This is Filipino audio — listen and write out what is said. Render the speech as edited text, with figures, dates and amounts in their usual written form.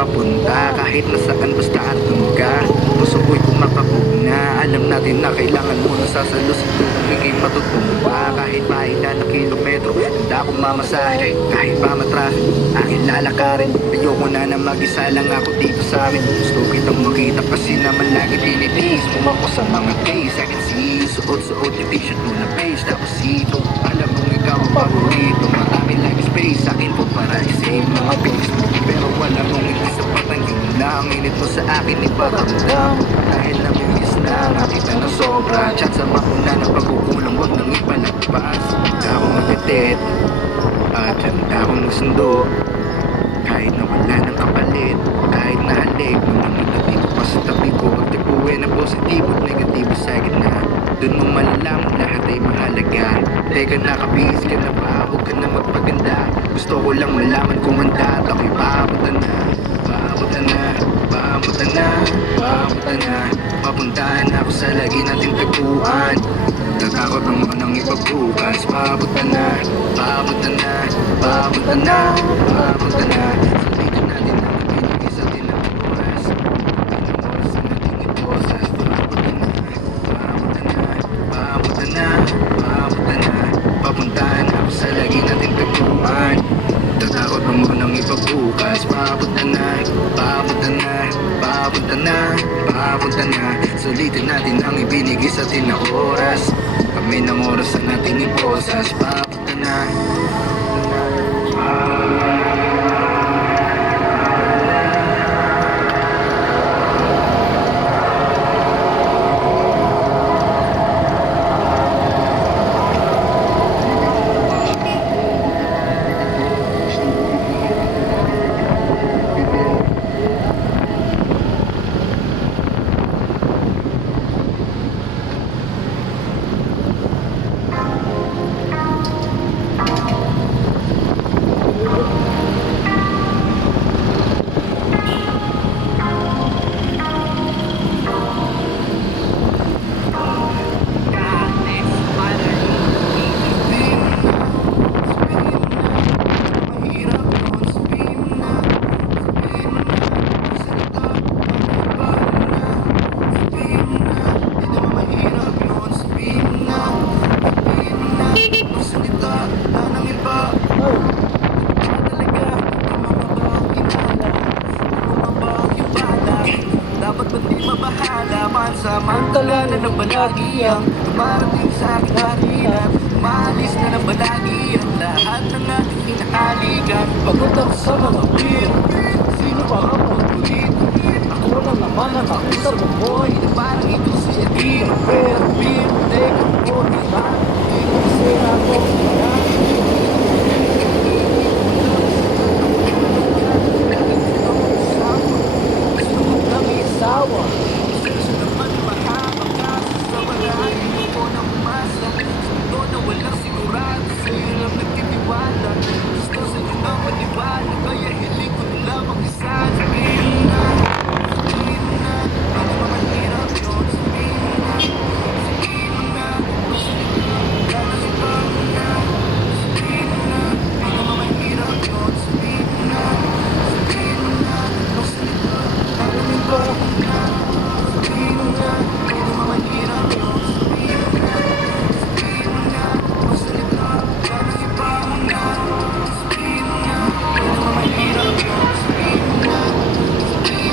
papunta. Kahit nasaan basta andun ka, puso ko'y kumakabog na. Alam natin na kailangan mo na sasalos ito kung higing matutumba. Kahit pailan na kilometro, handa akong mamasahe. Kahit pa matraffic, aking lalakarin. Ayoko na mag-isa lang ako dito sa amin. Gusto kitang makita kasi naman lagi tinitiis mo ako sa mga days. I can see, suot-suot yung t-shirt mo na beige. Tapos ito, alam kong ikaw ang paborito. Marami lagi space sa akin po para i-save mga pics mo. Pero wala mong ikisapatan yun lang. Init mo sa akin iparamdam. Dahil namilis na nakita na sobra. Chat sa makuna ng pagkukulang, wag nang ipalagpas. Handa akong matitit at handa akong magsundo. Kahit na wala ng kapalit, kahit na halik, nung dito pa sa tabi ko, magtipuin na positibo at negatibo sa gitna. Doon mo malalaman lahat ay mahalaga. Teka, nakabihis ka na ba? Huwag ka na magpaganda. Gusto ko lang malaman kung handa at ako'y paabutan na. Paabutan na, paabutan na, paabutan na. Papuntahan ako sa lagi nating tagpuan. Natakot naman ang ipagbukas. Paabutan na, paabutan na, paabutan na, paabutan na. Sulitin natin ang pinigis at tinapuras. Tinapuras na natin iposas. Paabutan na, paabutan na, paabutan na, paabutan na. Papuntahan ako sa lagi nating tagpuan. Natakot naman ang ipagbukas. Paabutan na, paabutan na, paabutan na, paabutan na. Sulitin natin ang ibinigay sa atin na oras. Kami ng oras na natin iposas. Paabutan na. Samantala na ng balagi ang dumarating sa aking harinan. Maalis na ng balagi ang lahat ng aking hinahalikan. Pagod ako sa mga beer.